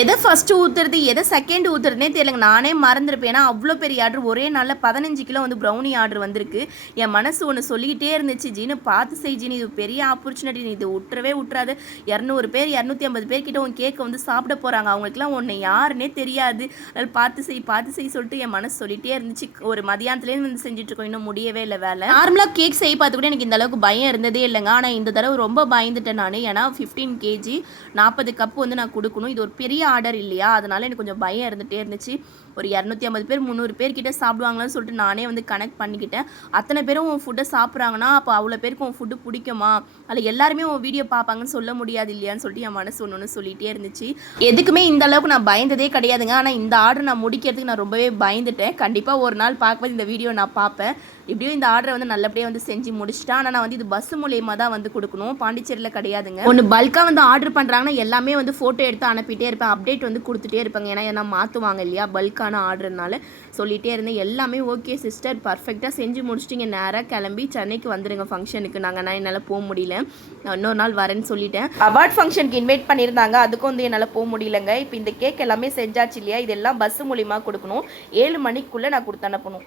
எதை ஃபஸ்ட்டு ஊற்றுறது எதை செகண்ட் ஊற்றுறதுனே தெரியலங்க. நானே மறந்துருப்பேன். ஏன்னா அவ்வளோ பெரிய ஆர்டர் ஒரே நாளில் பதினஞ்சு கிலோ வந்து ப்ரௌனி ஆர்டர் வந்திருக்கு. என் மனசு ஒன்று சொல்லிக்கிட்டே இருந்துச்சு ஜீனு பார்த்து செய் ஜீனு. இது பெரிய ஆப்பர்ச்சுனிட்டி நீ இது விட்டுறவே விட்டுறாது இரநூறு பேர் இரநூத்தி ஐம்பது பேர்கிட்ட உன் கேக்கை வந்து சாப்பிட போகிறாங்க அவங்களுக்குலாம் ஒன்று யாருன்னே தெரியாது. அதில் பார்த்து செய் பார்த்து செய் சொல்லிட்டு என் மனசு சொல்லிகிட்டே இருந்துச்சு. ஒரு மதியானத்துலேருந்து வந்து செஞ்சுட்ருக்கோம். இன்னும் முடியவே இல்லை வேலை. நார்மலாக கேக் செய்ய பார்த்து கூட எனக்கு இந்த அளவுக்கு பயம் இருந்ததே இல்லைங்க. ஆனால் இந்த தடவை ரொம்ப பயந்துட்டேன் நான். ஏன்னா ஃபிஃப்டீன் கேஜி நாற்பது கப் வந்து நான் கொடுக்கணும். இது ஒரு பெரிய ஆர்டர் இல்லையா? அதனால எனக்கு கொஞ்சம் பயம் இருந்துகிட்டே இருந்துச்சு. ஒரு இரநூத்தி ஐம்பது பேர் முந்நூறு பேர்கிட்ட சாப்பிடுவாங்களான்னு சொல்லிட்டு நானே வந்து கனெக்ட் பண்ணிக்கிட்டேன். அத்தனை பேரும் உன் ஃபுட்டை சாப்பிட்றாங்கன்னா அப்போ அவ்வளோ பேருக்கு உன் ஃபுட்டு பிடிக்குமா? அதில் எல்லாருமே உன் வீடியோ பார்ப்பாங்கன்னு சொல்ல முடியாது இல்லையான்னு சொல்லிட்டு என் மனசு ஒன்று ஒன்று சொல்லிகிட்டே இருந்துச்சு. எதுக்குமே இந்த அளவுக்கு நான் பயந்ததே கிடையாதுங்க. ஆனால் இந்த ஆர்டர் நான் முடிக்கிறதுக்கு நான் ரொம்பவே பயந்துட்டேன். கண்டிப்பாக ஒரு நாள் பார்க்கும்போது இந்த வீடியோ நான் பார்ப்பேன். இப்படியும் இந்த ஆர்டரை வந்து நல்லபடியாக வந்து செஞ்சு முடிச்சிட்டேன். ஆனால் நான் வந்து இது பஸ் மூலியமாக தான் வந்து கொடுக்கணும். பாண்டிச்சேரியில் கிடையாதுங்க. ஒன்று பல்காக வந்து ஆர்டர் பண்ணுறாங்கன்னா எல்லாமே வந்து ஃபோட்டோ எடுத்து அனுப்பிட்டே இருப்பேன். அப்டேட் வந்து கொடுத்துட்டே இருப்பாங்க. ஏன்னா ஏன்னா மாற்றுவாங்க இல்லையா? பல்கான ஆர்டர்னால சொல்லிகிட்டே இருந்தேன். எல்லாமே ஓகே சிஸ்டர் பர்ஃபெக்டாக செஞ்சு முடிச்சிட்டிங்க. நேராக கிளம்பி சென்னைக்கு வந்துடுங்க ஃபங்க்ஷனுக்கு நாங்கள் நான் என்னால் போக முடியல. இன்னொரு நாள் வரேன்னு சொல்லிட்டேன். அவார்ட் ஃபங்க்ஷனுக்கு இன்வைட் பண்ணியிருந்தாங்க. அதுக்கும் வந்து என்னால் போக முடியலங்க. இப்போ இந்த கேக் எல்லாமே செஞ்சாச்சு இல்லையா? இதெல்லாம் பஸ் மூலிமா கொடுக்கணும். ஏழு மணிக்குள்ளே நான் கொடுத்து அனுப்பணும்.